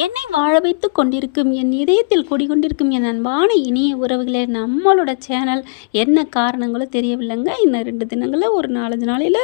என்னை வாழ வைத்து கொண்டிருக்கும் என் இதயத்தில் குடிகொண்டிருக்கும் என் அன்பான இனிய உறவுகளே, நம்மளோட சேனல் என்ன காரணங்களோ தெரியவில்லைங்க. இன்னும் 2 தினங்களில் ஒரு 4-5 நாளையில்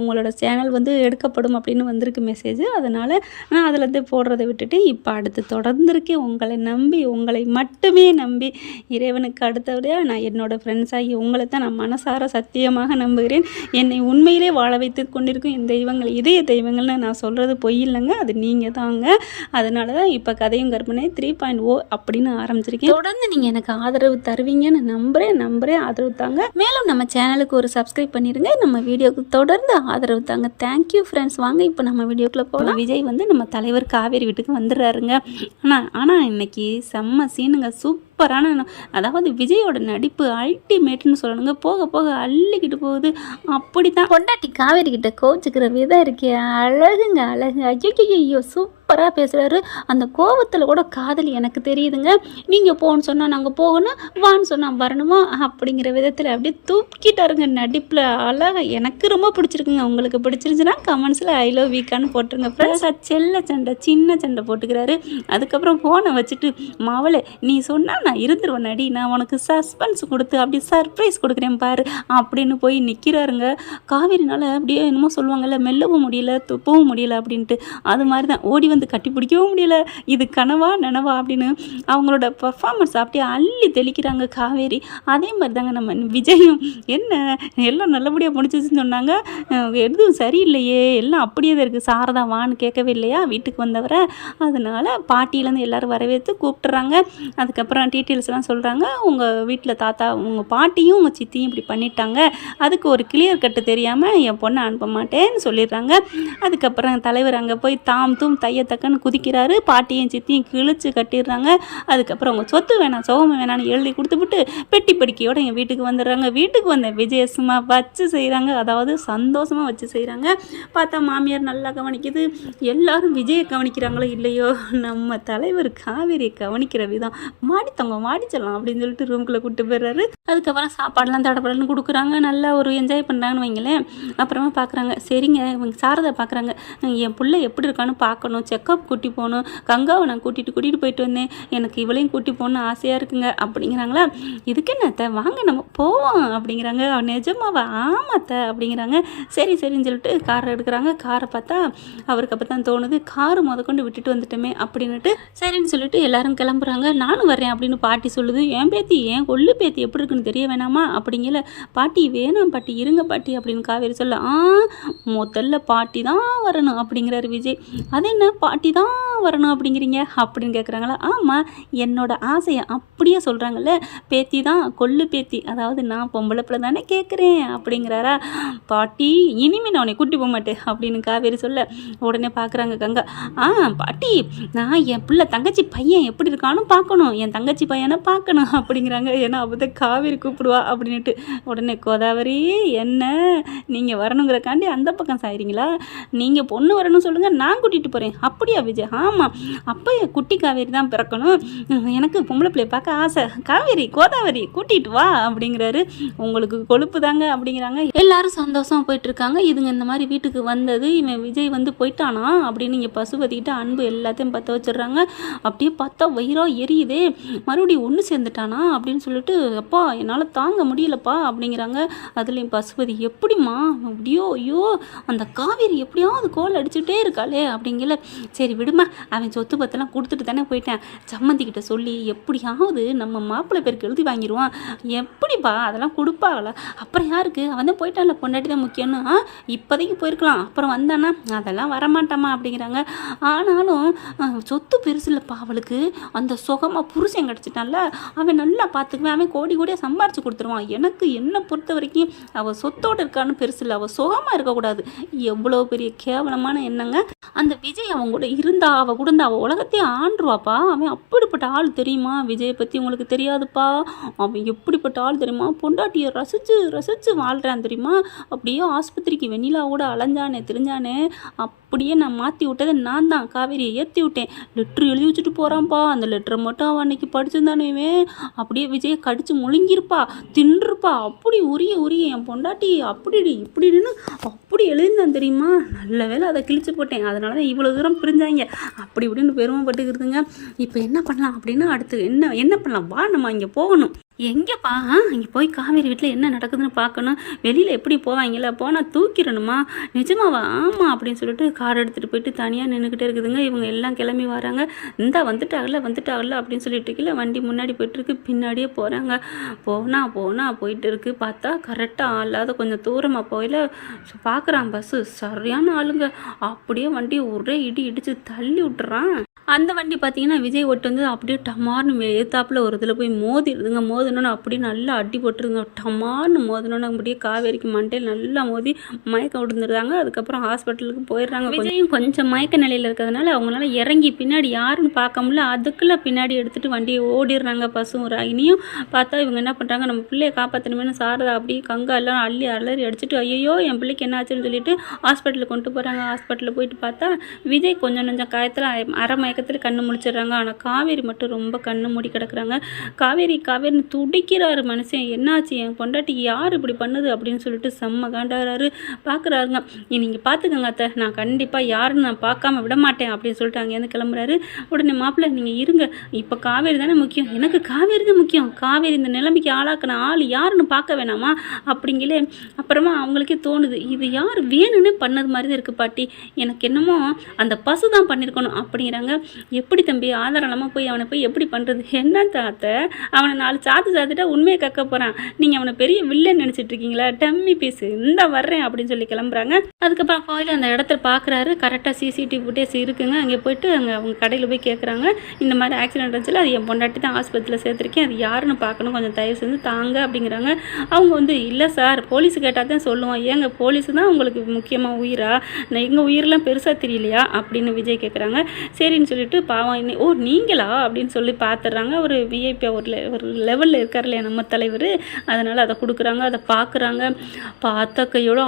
உங்களோட சேனல் வந்து எடுக்கப்படும் அப்படின்னு வந்திருக்கு மெசேஜ். அதனால் நான் அதிலேருந்து போடுறதை விட்டுட்டு இப்போ அடுத்து தொடர்ந்துருக்கேன். உங்களை நம்பி, உங்களை மட்டுமே நம்பி, இறைவனுக்கு அடுத்தபடியாக நான் என்னோடய ஃப்ரெண்ட்ஸ் ஆகி உங்களை தான் நான் மனசார சத்தியமாக நம்புகிறேன். என்னை உண்மையிலே வாழ வைத்து கொண்டிருக்கும் என் தெய்வங்கள், இதய தெய்வங்கள்னு நான் சொல்கிறது பொய் இல்லைங்க, அது நீங்கள் தாங்க. அதனால தான் இப்போ கதையும் கற்பனை 3.0 அப்படின்னு ஆரம்பிச்சிருக்கேன். தொடர்ந்து நீங்கள் எனக்கு ஆதரவு தருவீங்கன்னு நம்புகிறேன். ஆதரவு தாங்க. மேலும் நம்ம சேனலுக்கு ஒரு சப்ஸ்கிரைப் பண்ணிடுங்க. நம்ம வீடியோவுக்கு தொடர்ந்து ஆதரவு தாங்க. Thank you friends. வாங்க இப்போ நம்ம வீடியோக்குள்ளே போகலாம். விஜய் வந்து நம்ம தலைவர் காவேரி வீட்டுக்கு வந்துடுறாருங்க. ஆனால் இன்னைக்கு செம்ம சீனுங்க, சூப்பரான. அதாவது விஜயோட நடிப்பு அல்டிமேட்னு சொல்லணுங்க. போக போக அள்ளிக்கிட்டு போகுது. அப்படி தான் பொண்டாட்டி காவேரி கிட்ட கோச்சுக்கிற விதம் இருக்கே, அழகுங்க அழகு. ஐயோ சூப்பராக பேசுகிறாரு. அந்த கோவத்தில் கூட காதல் எனக்கு தெரியுதுங்க. நீங்கள் போன்னு சொன்னால் நாங்கள் போகணும், வான்னு சொன்னால் வரணுமா அப்படிங்கிற விதத்தில் அப்படியே தூக்கிட்டாருங்க நடிப்பில். அழகாக எனக்கு ரொம்ப பிடிச்சிருக்குங்க. உங்களுக்கு பிடிச்சிருந்துச்சுன்னா கமெண்ட்ஸில் ஐ லவ் வீக்கான்னு போட்டுருங்க ஃப்ரெண்ட்ஸ். செல்ல சண்டை, சின்ன சண்டை போட்டுக்கிறாரு. அதுக்கப்புறம் ஃபோனை வச்சுட்டு, மாவளே நீ சொன்னால் நான் இருந்துருவேன் நடி, நான் உனக்கு சஸ்பென்ஸ் கொடுத்து அப்படி சர்ப்ரைஸ் கொடுக்குறேன் பாரு அப்படின்னு போய் நிற்கிறாருங்க. காவேரினால அப்படியே என்னமோ சொல்லுவாங்கல்ல, மெல்லவும் முடியல துப்பவும் முடியல அப்படின்ட்டு, அது மாதிரி தான் ஓடி வந்து கட்டி பிடிக்கவும் முடியல. இது கனவா நனவா அப்படின்னு அவங்களோட பர்ஃபார்மன்ஸ் அப்படியே அள்ளி தெளிக்கிறாங்க காவேரி. அதே மாதிரி தாங்க நம்ம விஜயும். என்ன எல்லாம் நல்லபடியாக முடிச்சிச்சுன்னு சொன்னாங்க, எதுவும் சரியில்லையே, எல்லாம் அப்படியே தான் இருக்குது. சாரதா வான்னு கேட்கவே இல்லையா வீட்டுக்கு வந்தவரை. அதனால் பாட்டியிலேருந்து எல்லோரும் வரவேற்று கூப்பிட்டுறாங்க. அதுக்கப்புறம் டீட்டெயில்ஸ்லாம் சொல்கிறாங்க. உங்கள் வீட்டில் தாத்தா, உங்கள் பாட்டியும் உங்கள் சித்தியும் இப்படி பண்ணிட்டாங்க, அதுக்கு ஒரு கிளியர் கட்டு தெரியாமல் என் பொண்ணை அனுப்ப மாட்டேன்னு சொல்லிடுறாங்க. அதுக்கப்புறம் தலைவர் அங்கே போய் தாம் தூம் தையத்தக்கன்னு குதிக்கிறாரு. பாட்டியும் சித்தியும் கிழிச்சு கட்டிடுறாங்க. அதுக்கப்புறம் அவங்க சொத்து வேணாம் சோகமாக வேணான்னு எழுதி கொடுத்துவிட்டு பெட்டி படிக்கையோடு எங்கள் வீட்டுக்கு வந்துடுறாங்க. வீட்டுக்கு வந்த விஜய சும்மா வச்சு செய்கிறாங்க, அதாவது சந்தோஷமாக வச்சு செய்கிறாங்க. பார்த்தா மாமியார் நல்லா கவனிக்குது. எல்லாரும் விஜயை கவனிக்கிறாங்களோ இல்லையோ, நம்ம தலைவர் காவேரியை கவனிக்கிற விதம் மாடித்தவங்க மாடிச்சலாம் அப்படின்னு சொல்லிட்டு ரூம்குள்ளே கூப்பிட்டு போயிடுறாரு. அதுக்கப்புறம் சாப்பாடெல்லாம் தடப்படன்னு கொடுக்குறாங்க. நல்லா ஒரு என்ஜாய் பண்ணுறாங்கன்னு வைங்களேன். அப்புறமா பார்க்குறாங்க, சரிங்க இவங்க சாரதை பார்க்குறாங்க, என் பிள்ளை எப்படி இருக்கான்னு பார்க்கணும், செக்கப் கூட்டி போகணும், கங்காவை நான் கூட்டிகிட்டு போயிட்டு வந்தேன், எனக்கு இவளையும் கூட்டி போகணுன்னு ஆசையாக இருக்குங்க அப்படிங்கிறாங்களா. இதுக்கு என்னத்த வாங்க நம்ம போவோம் அப்படிங்கிறாங்க. நிஜமாவா? ஆமாத்த அப்படிங்கிறாங்க. சரின்னு சொல்லிட்டு காரை எடுக்கிறாங்க. காரை பார்த்தா அவருக்கு அப்போ தான் தோணுது, காரு கொண்டு விட்டுட்டு வந்துட்டோமே அப்படின்னுட்டு சரின்னு சொல்லிட்டு எல்லாரும் கிளம்புறாங்க. நானும் வரேன் அப்படின்னு பாட்டி சொல்லுது. என் பேத்தி, என் கொள்ளு பேத்தி எப்படி இருக்குன்னு தெரிய வேணாமா அப்படிங்கல. பாட்டி வேணாம் பாட்டி, இருங்க பாட்டி அப்படின்னு காவேரி சொல்ல, முதல்ல பாட்டி தான் வரணும் அப்படிங்கிறாரு விஜய். அது என்ன பாட்டி தான் வரணும் அப்படிங்கிறீங்க அப்படின்னு கேட்குறாங்களா. ஆமாம், என்னோட ஆசையை அப்படியே சொல்கிறாங்கல்ல, பேத்தி தான் கொள்ளு பேத்தி, அதாவது நான் பொம்பளை பிள்ளை தானே கேட்குறேன் அப்படிங்கிறாரா. பாட்டி இனிமேல் நான் உன்னை கூட்டி போக மாட்டேன் அப்படின்னு காவேரி சொல்ல, உடனே பார்க்குறாங்க கங்கா. பாட்டி நான் என் பிள்ளை தங்கச்சி பையன் எப்படி இருக்கான்னு பார்க்கணும், என் தங்கச்சி பையனை பார்க்கணும் அப்படிங்கிறாங்க. ஏன்னா அப்போ காவேரி கூப்பிடுவா அப்படின்ட்டு. உடனே கோதாவரி, என்ன நீங்கள் வரணுங்கிறக்காண்டி அந்த பக்கம் சாயிறீங்களா, நீங்கள் பொண்ணு வரணும்னு சொல்லுங்கள், நான் கூட்டிகிட்டு போகிறேன். அப்படியா விஜய்? ஆமாம், அப்போ குட்டி காவேரி தான் பிறக்கணும், எனக்கு பொம்பளை பிள்ளைய பார்க்க ஆசை, காவேரி கோதாவரி கூட்டிகிட்டு வா அப்படிங்கிறாரு. உங்களுக்கு கொழுப்பு தாங்க அப்படிங்கிறாங்க. எல்லாரும் சந்தோஷமாக போயிட்டுருக்காங்க. இதுங்க இந்த மாதிரி வீட்டுக்கு வந்தது, இவன் விஜய் வந்து போயிட்டானா அப்படின்னு இங்கே பசுபதிக்கிட்ட அன்பு எல்லாத்தையும் பற்ற வச்சிடுறாங்க. அப்படியே பார்த்தா வயிறா எரியுதே, மறுபடியும் ஒன்று சேர்ந்துட்டானா அப்படின்னு சொல்லிட்டு, அப்பா என்னால் தாங்க முடியலப்பா அப்படிங்கிறாங்க. அதுலேயும் பசுபதி, எப்படிம்மா அப்படியோ, ஐயோ அந்த காவேரி எப்படியாவது கோல் அடிச்சுட்டே இருக்காளே அப்படிங்கல. சரி விடுமா, அவன் சொத்து பத்தெல்லாம் கொடுத்துட்டு தானே போயிட்டேன், சம்மந்திக்கிட்ட சொல்லி எப்படியாவது நம்ம மாப்பிள்ளை பேருக்கு எழுதி வாங்கிடுவான். எப்படிப்பா அதெல்லாம் கொடுப்பாங்களா? அப்புறம் யாருக்கு, அவன் தான் போயிட்டான்ல, பொண்டாட்டி தான் முக்கியம்னு. இப்போதைக்கு போயிருக்கலாம், அப்புறம் வந்தானா அதெல்லாம் வரமாட்டாமா அப்படிங்கிறாங்க. ஆனாலும் சொத்து பெருசு இல்லைப்பா அவளுக்கு, அந்த சுகமாக புருஷன் கிடச்சிட்டான்ல, அவன் நல்லா பார்த்துக்குவேன், அவன் கோடியாக சம்பாரிச்சு கொடுத்துருவான். எனக்கு என்ன பொறுத்த வரைக்கும் அவள் சொத்தோடு இருக்கான்னு பெருசு இல்லை, அவள் சுகமாக இருக்கக்கூடாது. எவ்வளோ பெரிய கேவலமான எண்ணங்க. அந்த விஜய் அவங்க கூட இருந்தா, அவள் கூட அவள் உலகத்தையே ஆண்டுருவாப்பா. அவன் அப்படிப்பட்ட ஆள் தெரியுமா? விஜயை பற்றி உங்களுக்கு தெரியாதுப்பா, அவன் எப்படிப்பட்ட ஆள் தெரியுமா? பொண்டாட்டியை ரசித்து வாழ்கிறான் தெரியுமா? அப்படியே ஆஸ்பத்திரிக்கு வெண்ணிலாவோட அலைஞ்சானே தெரிஞ்சானே, அப்படியே நான் மாற்றி விட்டது நான் தான், காவேரியை ஏற்றி விட்டேன். லெட்ரு எழுதி வச்சுட்டு போகிறான்ப்பா. அந்த லெட்டரை மட்டும் அவன் அன்னைக்கு படிச்சிருந்தானே அப்படியே விஜயை கடிச்சு முழுங்கிருப்பா, தின்றுப்பா. அப்படி உரிய என் பொண்டாட்டி அப்படி இப்படின்னு அப்படி எழுதிந்தான் தெரியுமா. நல்ல வேலை அதை கிழிச்சு போட்டேன், அதனால தான் இவ்வளோ தூரம் பிரிஞ்சாங்க அப்படி இப்படின்னு பெருமைப்பட்டுக்கிறதுங்க. இப்போ என்ன பண்ணலாம் அப்படின்னா அடுத்து என்ன பண்ணலாம், வா நம்ம இங்கே போகணும். எங்கேப்பா? இங்கே போய் காவேரி வீட்டில் என்ன நடக்குதுன்னு பார்க்கணும். வெளியில் எப்படி போவாங்கல்ல, போனால் தூக்கிடணுமா? நிஜமாவா? ஆமாம் அப்படின்னு சொல்லிட்டு கார் எடுத்துகிட்டு போயிட்டு தனியாக நின்றுக்கிட்டே இருக்குதுங்க. இவங்க எல்லாம் கிளம்பி வராங்க. இந்தா வந்துட்டாகல அப்படின்னு சொல்லிட்டு இருக்கல, வண்டி முன்னாடி போயிட்டுருக்கு, பின்னாடியே போகிறாங்க. போயிட்டு இருக்கு. பார்த்தா கரெக்டாக இல்லாத கொஞ்சம் தூரமாக போயில பார்க்குறான் பஸ்ஸு, சரியான ஆளுங்க. அப்படியே வண்டியை ஒரே இடிச்சு தள்ளி விட்டுறான். அந்த வண்டி பார்த்தீங்கன்னா விஜய் ஓட்டு வந்து அப்படியே டமார்னு எதிர்த்தாப்புல ஒரு இதில் போய் மோதிடுதுங்க. மோதினோன்னு அப்படியே நல்லா அடி போட்டுருங்க. டமார்னு மோதினோன்னு அப்படியே காவேரிக்கு மண்டையில் நல்லா மோதி மயக்கம் விழுந்துருந்தாங்க. அதுக்கப்புறம் ஹாஸ்பிட்டலுக்கு போயிடுறாங்க. விஜயும் கொஞ்சம் மயக்க நிலையில் இருக்கிறதுனால அவங்களால இறங்கி பின்னாடி யாருன்னு பார்க்க முடியல. அதுக்குள்ள பின்னாடி எடுத்துகிட்டு வண்டியை ஓடிடுறாங்க பசுவும் ராகினியும். பார்த்தா இவங்க என்ன பண்ணுறாங்க, நம்ம பிள்ளையை காப்பாற்றணுமேனு சாரதா அப்படியே கங்கெல்லாம் அலறி அடிச்சுட்டு ஐயோ என் பிள்ளைக்கு என்ன ஆச்சுன்னு சொல்லிட்டு ஹாஸ்பிட்டலுக்கு கொண்டு போகிறாங்க. ஹாஸ்பிட்டலில் போயிட்டு பார்த்தா விஜய் கொஞ்சம் காயத்தில் அரை மயக்கத்தில் கண்ணு முடிச்சிடுறாங்க. ஆனால் காவேரி மட்டும் ரொம்ப கண்ணு மூடி கிடக்குறாங்க. காவேரின்னு துடிக்கிறாரு மனுஷன். என்னாச்சு என் பொண்டாட்டி யார் இப்படி பண்ணுது அப்படின்னு சொல்லிட்டு செம்ம காண்டாடுறாரு. பார்க்குறாருங்க. நீங்கள் பார்த்துக்கங்க அத்தை, நான் கண்டிப்பாக யாருன்னு நான் பார்க்காம விட மாட்டேன் அப்படின்னு சொல்லிட்டு அங்கேருந்து கிளம்புறாரு. உடனே மாப்பிள்ளை நீங்கள் இருங்க, இப்போ காவேரி தானே முக்கியம், எனக்கு காவேரி தான் முக்கியம். காவேரி இந்த நிலைமைக்கு ஆளாக்கின ஆள் யாருன்னு பார்க்க வேணாமா அப்படிங்களே. அப்புறமா அவங்களுக்கே தோணுது, இது யார் வேணும்னு பண்ணது மாதிரி தான் இருக்குது பாட்டி, எனக்கு என்னமோ அந்த பசு தான் பண்ணியிருக்கணும் அப்படிங்கிறாங்க. எப்படி தம்பி ஆதாரமாக போய் அவனை போய் எப்படி பண்ணுறது? என்ன தாத்த, அவனை 4 சாத்துட்டா உண்மையை கக்க போகிறான், நீங்கள் அவனை பெரிய வில்லன் நினச்சிட்டு இருக்கீங்களா? டம்மி பீஸு, இந்த வர்றேன் அப்படின்னு சொல்லி கிளம்புறாங்க. அதுக்கப்புறம் போயிட்டு அந்த இடத்துல பார்க்குறாரு. கரெக்டாக சிசிடிவி ஃபுட்டேஜ் இருக்குங்க. அங்கே போயிட்டு அவங்க கடையில் போய் கேட்குறாங்க, இந்த மாதிரி ஆக்சிடென்ட் ஆச்சுல, அது என் பொண்டாட்டி தான் ஆஸ்பத்திரியில் சேர்த்துருக்கேன், அது யாருன்னு பார்க்கணும், கொஞ்சம் தயவு செஞ்சு தாங்க அப்படிங்கிறாங்க. அவங்க வந்து இல்லை சார், போலீஸு கேட்டால் தான் சொல்லுவோம். ஏங்க போலீஸு தான் உங்களுக்கு முக்கியமாக உயிரா? எங்கள் உயிரெலாம் பெருசாக தெரியலையா அப்படின்னு விஜய் கேட்குறாங்க. சரின்னு சொல்லிட்டு பாவம் ஓ நீங்களா அப்படின்னு சொல்லி பார்த்துட்றாங்க. ஒரு விஐபி ஒரு லெவலில் இருக்கார் இல்லையா நம்ம தலைவர், அதனால் அதை கொடுக்குறாங்க. அதை பார்க்குறாங்க. பார்த்த கையோட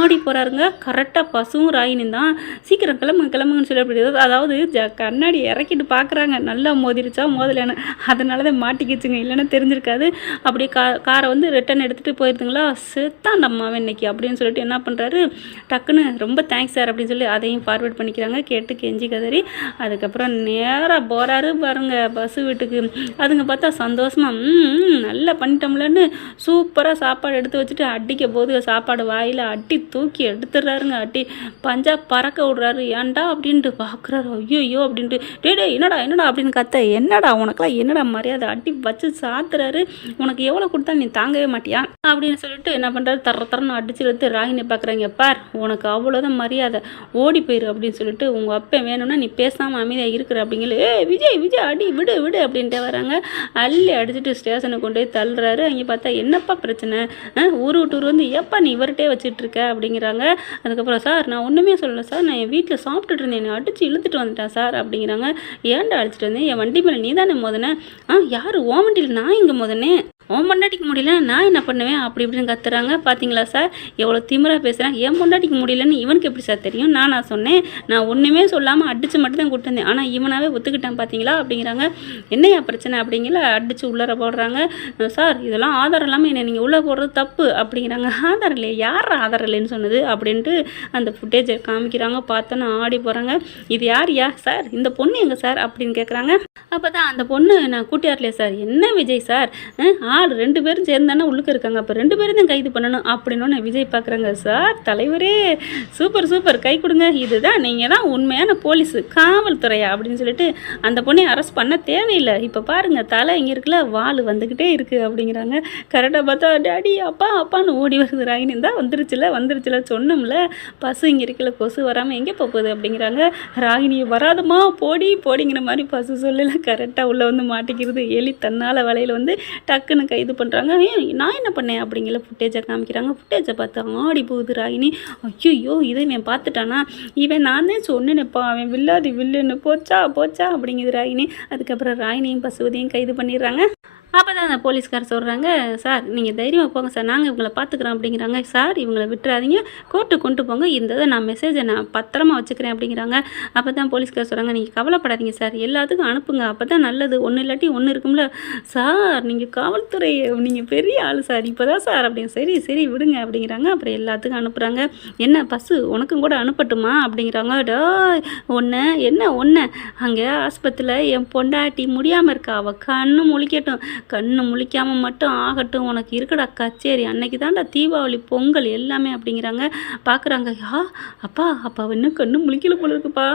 ஆடி போகிறாருங்க. கரெக்டாக பசுவும் ராயினி தான் சீக்கிரம் கிளம்புங்கன்னு சொல்லி அப்படி அதாவது கண்ணாடி இறக்கிட்டு பார்க்குறாங்க, நல்லா மோதிருச்சா மோதலைன்னு, அதனால தான் மாட்டிக்கிச்சுங்க, இல்லைன்னா தெரிஞ்சிருக்காது. அப்படியே காரை வந்து ரிட்டன் எடுத்துகிட்டு போயிருந்துங்களா, செத்தான் நம்ம இன்னைக்கு அப்படின்னு சொல்லிட்டு என்ன பண்ணுறாரு, டக்குன்னு ரொம்ப தேங்க்ஸ் சார் அப்படின்னு சொல்லி அதையும் ஃபார்வேர்ட் பண்ணிக்கிறாங்க. கேட்டு கெஞ்சி கதறி அதுக்கப்புறம் நேராக போகிறாரு பாருங்க பஸ்ஸு வீட்டுக்கு. அதுங்க பார்த்தா சந்தோஷமாக நல்லா பண்ணிட்டோம்லன்னு சூப்பராக சாப்பாடு எடுத்து வச்சுட்டு அடிக்க போது சாப்பாடு வாயில் அட்டி தூக்கி எடுத்துடுறாருங்க. அட்டி பஞ்சா பறக்க விடுறாரு. ஏன்டா அப்படின்ட்டு பார்க்குறாரு. ஐயோ அப்படின்ட்டு டே என்னடா அப்படின்னு கத்த, என்னடா உனக்குலாம் என்னடா மரியாதை, அட்டி வச்சு சாத்துறாரு. உனக்கு எவ்வளோ கொடுத்தா நீ தாங்கவே மாட்டியா அப்படின்னு சொல்லிட்டு என்ன பண்ணுறாரு, தரன்னு அடிச்சு எடுத்து ராகினி பார்க்குறாங்க. பார் உனக்கு அவ்வளோதான் மரியாதை, ஓடி போயிரு அப்படின்னு சொல்லிட்டு, உங்கள் அப்பா வேணும்னா நீ பேசாமல் அமைதியாக இருக்கிற அப்படிங்கிற விஜய் அடி விடு அப்படின்ட்டு வராங்க. அள்ளி அடிச்சுட்டு ஸ்டேஷனுக்கு கொண்டு போய் தள்ளுறாரு. அங்கே பார்த்தா என்னப்பா பிரச்சனை, ஊர் விட்டு வந்து எப்போ நீ இவர்கிட்டே வச்சுட்ருக்க அப்படிங்கிறாங்க. அதுக்கப்புறம் சார் நான் ஒன்றுமே சொல்லலை சார், நான் என் வீட்டில் சாப்பிட்டுட்டு இருந்தேன், என்னை அடித்து இழுத்துட்டு வந்துட்டேன் சார் அப்படிங்கிறாங்க. ஏன்டா அடிச்சுட்டு வந்தேன், என் வண்டி மேலே நீ தானே மோதினேன்? யார் ஓ வண்டியில் நான் இங்கே மோதினேன், உன் பொண்டாட்டிக்கு முடியல நான் என்ன பண்ணுவேன் அப்படி இப்படின்னு கத்துறாங்க. பார்த்தீங்களா சார் எவ்வளோ திமிராக பேசுகிறேன், என் பொண்டாட்டிக்கு முடியலன்னு இவனுக்கு எப்படி சார் தெரியும்? நான் சொன்னேன், நான் ஒன்றுமே சொல்லாமல் அடித்து மட்டும் தான் கொடுத்துருந்தேன், ஆனால் இவனாவே ஒத்துக்கிட்டான் பார்த்தீங்களா அப்படிங்கிறாங்க. என்னையா பிரச்சனை அப்படிங்கிற அடித்து உள்ளர போடுறாங்க. சார் இதெல்லாம் ஆதாரம் இல்லாமல் என்னை நீங்கள் உள்ளே போடுறது தப்பு அப்படிங்கிறாங்க. ஆதாரம் இல்லையா, யார் ஆதாரம் இல்லைன்னு சொன்னது அப்படின்ட்டு அந்த ஃபுட்டேஜை காமிக்கிறாங்க. பார்த்தோன்னா ஆடி போகிறாங்க. இது யார்யா சார், இந்த பொண்ணு எங்கே சார் அப்படின்னு கேட்குறாங்க. அப்போ தான் அந்த பொண்ணு நான் கூட்டியார்லையா சார், என்ன விஜய் சார் ஆள் 2 பேரும் சேர்ந்தானே உள்ளுக்கு இருக்காங்க, அப்போ 2 பேரும் தான் கைது பண்ணணும் அப்படின்னு விஜய் பார்க்குறாங்க. சார் தலைவரே சூப்பர் கை கொடுங்க, இதுதான் நீங்கள் தான் உண்மையான போலீஸு காவல்துறையா அப்படின்னு சொல்லிட்டு அந்த பொண்ணை அரெஸ்ட் பண்ண தேவையில்லை, இப்போ பாருங்கள் தலை இங்கே இருக்குல்ல வாள் வந்துக்கிட்டே இருக்குது அப்படிங்கிறாங்க. கரெக்டாக பார்த்தா டாடி அப்பான்னு ஓடி வருது ராகினி. தான் வந்துருச்சுல சொன்னோம்ல பசு இங்கே இருக்கல, கொசு வராமல் எங்கே போகுது அப்படிங்கிறாங்க. ராகினியை வராதமா போடிங்கிற மாதிரி பசு சொல்லல, கரெக்டாக உள்ளே வந்து மாட்டிக்கிறது. எலி தன்னால் வலையில் வந்து டக்குன்னு கைது பண்ணுறாங்க. நான் என்ன பண்ணேன் அப்படிங்கிற ஃபுட்டேஜை காமிக்கிறாங்க. ஃபுட்டேஜை பார்த்து ஆடி போகுது ராகினி. ஐயோ இதை இவன் பார்த்துட்டானா, இவன் நான் தான் சொன்னேன்ப்பா அவன் வில்லாதி வில்லுன்னு போச்சா அப்படிங்குது ராகினி. அதுக்கப்புறம் ராகினியும் பசுவதியும் கைது பண்ணிடுறாங்க. அப்போ தான் அந்த போலீஸ்கார் சொல்கிறாங்க, சார் நீங்கள் தைரியமாக போங்க சார், நாங்கள் இவங்களை பார்த்துக்குறோம் அப்படிங்கிறாங்க. சார் இவங்களை விட்டுறாதீங்க, கோர்ட்டு கொண்டு போங்க, இந்த இதை நான் மெசேஜை நான் பத்திரமா வச்சுக்கிறேன் அப்படிங்கிறாங்க. அப்போ தான் போலீஸ்கார் சொல்கிறாங்க, நீங்கள் கவலைப்படாதீங்க சார், எல்லாத்துக்கும் அனுப்புங்க, அப்போ தான் நல்லது, ஒன்று இல்லாட்டி ஒன்று இருக்கும்ல. சார் நீங்கள் காவல்துறை, நீங்கள் பெரிய ஆள் சார், இப்போ தான் சார் அப்படின்னு. சரி சரி விடுங்க அப்படிங்கிறாங்க. அப்புறம் எல்லாத்துக்கும் அனுப்புகிறாங்க. என்ன பஸ்ஸு உனக்கும் கூட அனுப்பட்டுமா அப்படிங்கிறாங்க. டா ஒன்று என்ன ஒன்று அங்கே ஆஸ்பத்திரியில் என் பொண்டாட்டி முடியாமல் இருக்கா, அவள் கண்ணு முழிக்கட்டும், கண்ணு முழிக்காமல் மட்டும் ஆகட்டும், உனக்கு இருக்குடா கச்சேரி, அன்னைக்கு தான்டா தீபாவளி பொங்கல் எல்லாமே அப்படிங்கிறாங்க. பார்க்குறாங்க, அப்பா அப்பா இன்னும் கண்ணு முழிக்கல போல இருக்குப்பா,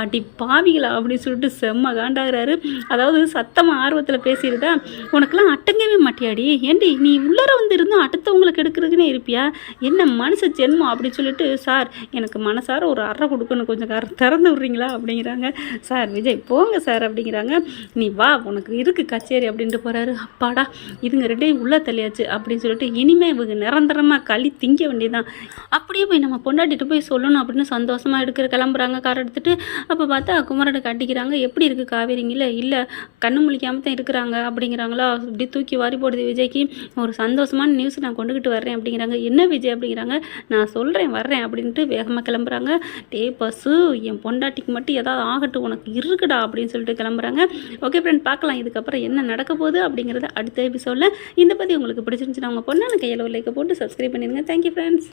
ஆட்டி பாவிகளா அப்படின்னு சொல்லிட்டு செம்ம காண்டாகிறாரு. அதாவது சத்தமாக ஆர்வத்தில் பேசிடுதா, உனக்கெல்லாம் அட்டங்கவே மாட்டியாடி, ஏண்டி நீ உள்ளர வந்து இருந்தும் அடுத்தவங்களுக்கு எடுக்கிறதுக்குன்னே இருப்பியா, என்ன மனுஷ ஜென்மம் அப்படின்னு சொல்லிட்டு, சார் எனக்கு மனசார ஒரு அறை கொடுக்கணும், கொஞ்சம் திறந்து விட்றீங்களா அப்படிங்கிறாங்க. சார் விஜய் போங்க சார் அப்படிங்கிறாங்க. நீ வா உனக்கு இருக்குது கச்சேரி அப்படின்ட்டு போகிறாரு. அப்பாடா இதுங்க ரெண்டையும் உள்ள தள்ளியாச்சு அப்படின்னு சொல்லிட்டு இனிமே இவங்க நிரந்தரமாக களி திங்க வேண்டியதான், அப்படியே போய் நம்ம பொண்டாட்டிட்டு போய் சொல்லணும் அப்படின்னு சந்தோஷமாக கிளம்புறாங்க கார் எடுத்துகிட்டு. அப்போ பார்த்தா குமரனை கட்டிக்கிறாங்க. எப்படி இருக்குது காவேரிங்கள, இல்லை கண்ணு முழிக்காமல் தான் இருக்கிறாங்க அப்படிங்கிறாங்களா. இப்படி தூக்கி வாரி போடுது விஜய்க்கு. ஒரு சந்தோஷமான நியூஸ் நான் கொண்டுக்கிட்டு வர்றேன் அப்படிங்கிறாங்க. என்ன விஜய் அப்படிங்கிறாங்க. நான் சொல்கிறேன் வர்றேன் அப்படின்ட்டு வேகமாக கிளம்புறாங்க. டே பஸ்ஸு என் பொண்டாட்டிக்கு மட்டும் ஏதாவது ஆகட்டும், உனக்கு இருக்குடா அப்படின்னு சொல்லிட்டு கிளம்புறாங்க. ஓகே ஃப்ரெண்ட், பார்க்கலாம் இதுக்கப்புறம் என்ன நடக்க போகுது அப்படிங்கிறத அடுத்த எபிசோடில். இந்த பற்றி உங்களுக்கு பிடிச்சிருந்துச்சுன்னா உங்கள் பொண்ணான கையில் ஒரு லைக்கை போட்டு சப்ஸ்கிரைப் பண்ணிடுங்க. Thank you friends.